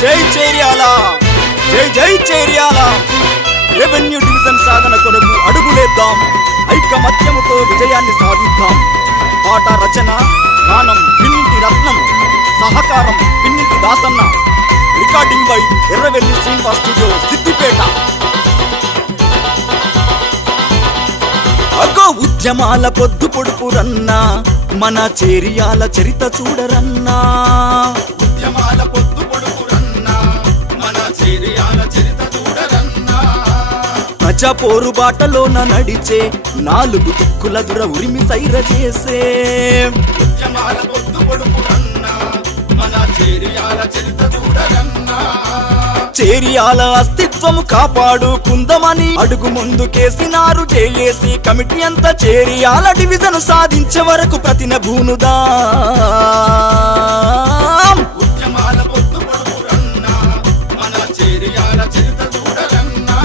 జై చేర్యాల జై Cheriyal revenue division సాధన కొరకు అడుగులేద్దాం ఐకమత్యముతో విజయాన్ని సాధిద్దాం పాట రచన గానం పిన్నింటి రత్నం సహకారం Pinninti Dasanna recording by Erravelli Srinivas studio Siddipet అగో ఉద్యమాల పొద్దు పొడుపు రన్నా మన చేర్యాల చరిత చూడరన్నా ఉద్యమాల పొద్దు పొడుపు రన్నా మన చేర్యాల చరిత చూడరన్నా ప్రజా పోరు బాటలోన నడిచే నాలుగు దిక్కుల దుర ఉరిమి సైర చేసే ఉద్యమాల పొద్దు పొడుపు రన్నా మన చేర్యాల చరిత చూడరన్నా చేర్యాల అస్తిత్వము కాపాడుకుందామని అడుగు ముందుకేసినారు జేఏసీ కమిటీ అంతా చేర్యాల డివిజన్ సాధించే వరకు ప్రతినబూనుదా ఉద్యమాల పొద్దు పొడుపు రన్నా మన చేర్యాల చరిత చూడరన్నా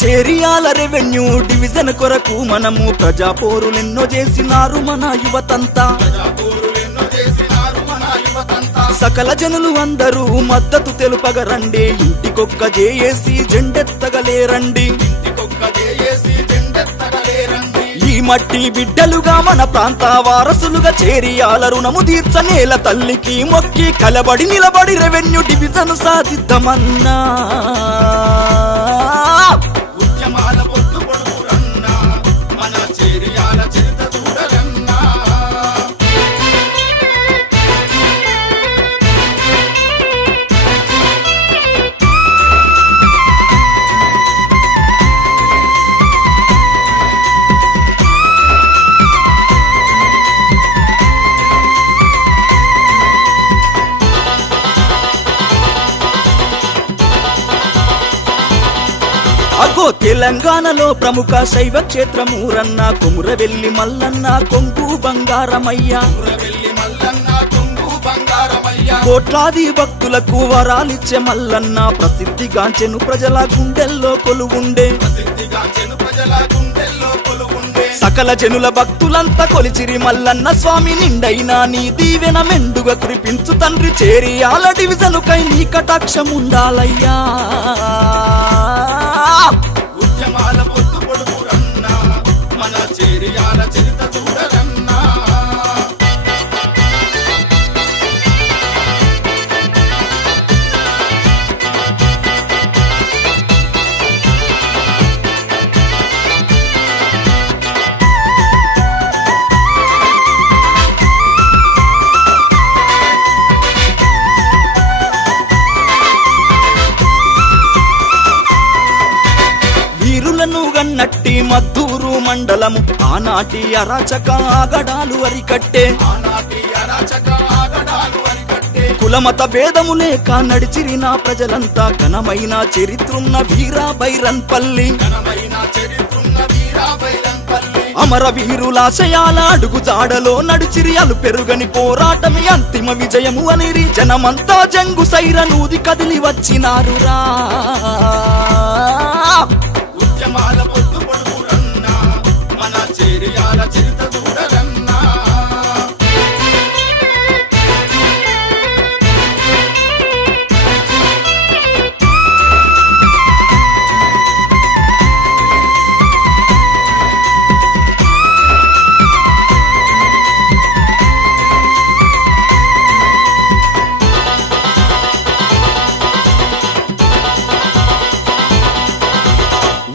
చేర్యాల రెవెన్యూ డివిజన్ కొరకు మనము ప్రజా పోరులెన్నో చేసినారు మన యువతంతా సకల జనులు అందరూ మద్దతు తెలుపగరండి ఇంటికొక్క జేఏసీ జెండెత్తగలేరండి ఈ మట్టి బిడ్డలుగా మన ప్రాంత వారసులుగా చేర్యాల రుణము తీర్చనేల తల్లికి మొక్కి కలబడి నిలబడి రెవెన్యూ డివిజన్ సాధిద్దామన్నా ఉద్యమాల పొద్దు పొడుపు రన్నా మన చేర్యాల చరిత చూడరన్నా అగో తెలంగాణలో ప్రముఖ శైవ క్షేత్రము రన్న కొమురవెల్లి మల్లన్న కొంగు బంగారమయ్య కోట్లాది భక్తులకు వరాలిచ్చే మల్లన్న ప్రసిద్ధిగాంచెను ప్రజల గుండెల్లో కొలువుండే సకల జనుల భక్తులంతా కొలిచిరి మల్లన్న స్వామి నిండైనా నీ దీవెన మెండుగా కురిపించు తండ్రి చేర్యాల డివిజను కై నీ కటాక్షముండాలయ్యా ఉద్యమాల పొద్దు పొడుపు రన్నా మన చేర్యాల చరిత చూడరన్నా గన్నట్టి మద్దూరు మండలము ఆనాటి అరాచక ఆగడాలు అరికట్టే కులమత భేదము లేక నడిచిరిన ప్రజలంతా ఘనమైన చరిత్రున్న వీరా బైరన్పల్లి అమరవీరులాశయాల అడుగు జాడలో నడిచిరి అలు పెరుగని పోరాటమి అంతిమ విజయము అనిరి జనమంతా జంగు సైరనూది కదిలి వచ్చినారురా ఉద్యమాల పొద్దు పొడుపు రన్నా మన చేర్యాల చరిత చూడరన్నా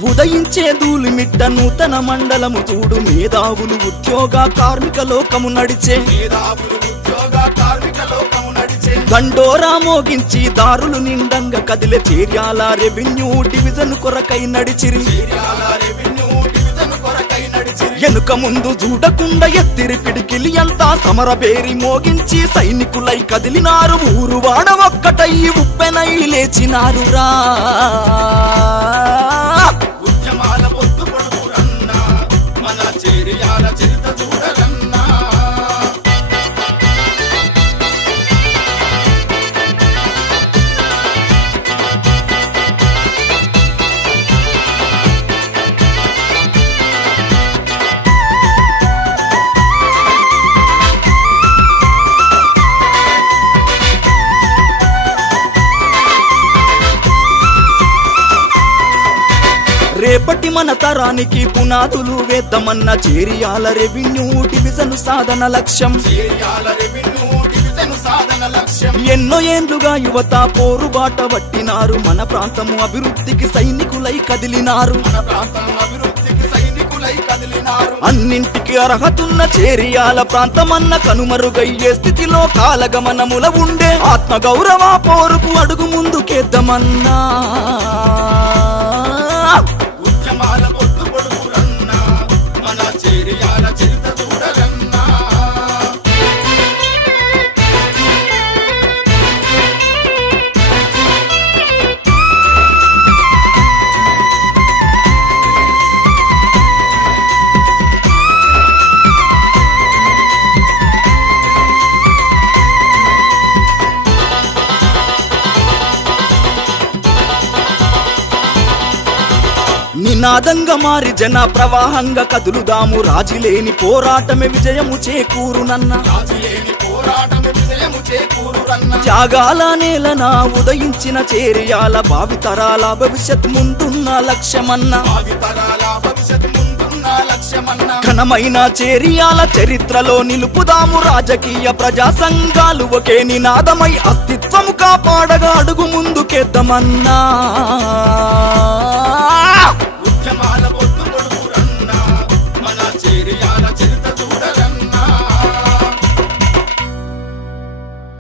ఉదయించే ధూళిమిట్ట నూతన మండలము చూడు మేధావులు ఉద్యోగ కార్మిక లోకము నడిచే దండోరా మోగించి దారులు నిండంగా కదిలే చేర్యాల రెవెన్యూ డివిజన్ కొరకై నడిచిరి ఎనుక ముందు చూడకుండా ఎత్తిరి పిడికిలి అంతా సమరబేరి మోగించి సైనికులై కదిలినారు ఊరు వాడ ఒక్కటై ఉప్పెనై లేచినారురా ఉద్యమాల పొద్దు పొడుపు రన్నా రేపటి మన తరానికి పునాదులు వేద్దామన్న చేరియాల రెవెన్యూ డివిజన్ సాధన లక్ష్యం. చేరియాల రెవెన్యూ డివిజన్ సాధన లక్ష్యం. ఎన్నో ఏండ్లుగా యువత పోరుబాట పట్టినారు, మన ప్రాంతము అభివృద్ధికి సైనికులై కదిలినారు. మన ప్రాంతం అభివృద్ధికి సైనికులై కదిలినారు. అన్నింటికి అర్హతున్న చేరియాల ప్రాంతమన్న కనుమరుగయ్యే స్థితిలో కాలగమనముల ఉండే ఆత్మగౌరవ పోరుకు అడుగు ముందుకేద్దామన్నా. ఉద్యమాల పొద్దు పొడుపురన్నా, మన చేరియాల చరిత చూడరన్నా. నినాదంగా మారి జన ప్రవాహంగా కదులుదాము, రాజీలేని పోరాటమే విజయము చేకూరునన్న. రాజీలేని పోరాటమే విజయము చేకూరురన్నా. త్యాగాల నేలన ఉదయించిన చేరియాల భావితరాల భవిష్యత్ ముందున్న లక్ష్యమన్న. భావితరాల భవిష్యత్ ముందున్న లక్ష్యమన్నా. ఘనమైన చేరియాల చరిత్రలో నిలుపుదాము, రాజకీయ ప్రజా సంఘాలు ఒకే నినాదమై అస్తిత్వము కాపాడగా అడుగు ముందుకేద్దామన్నా.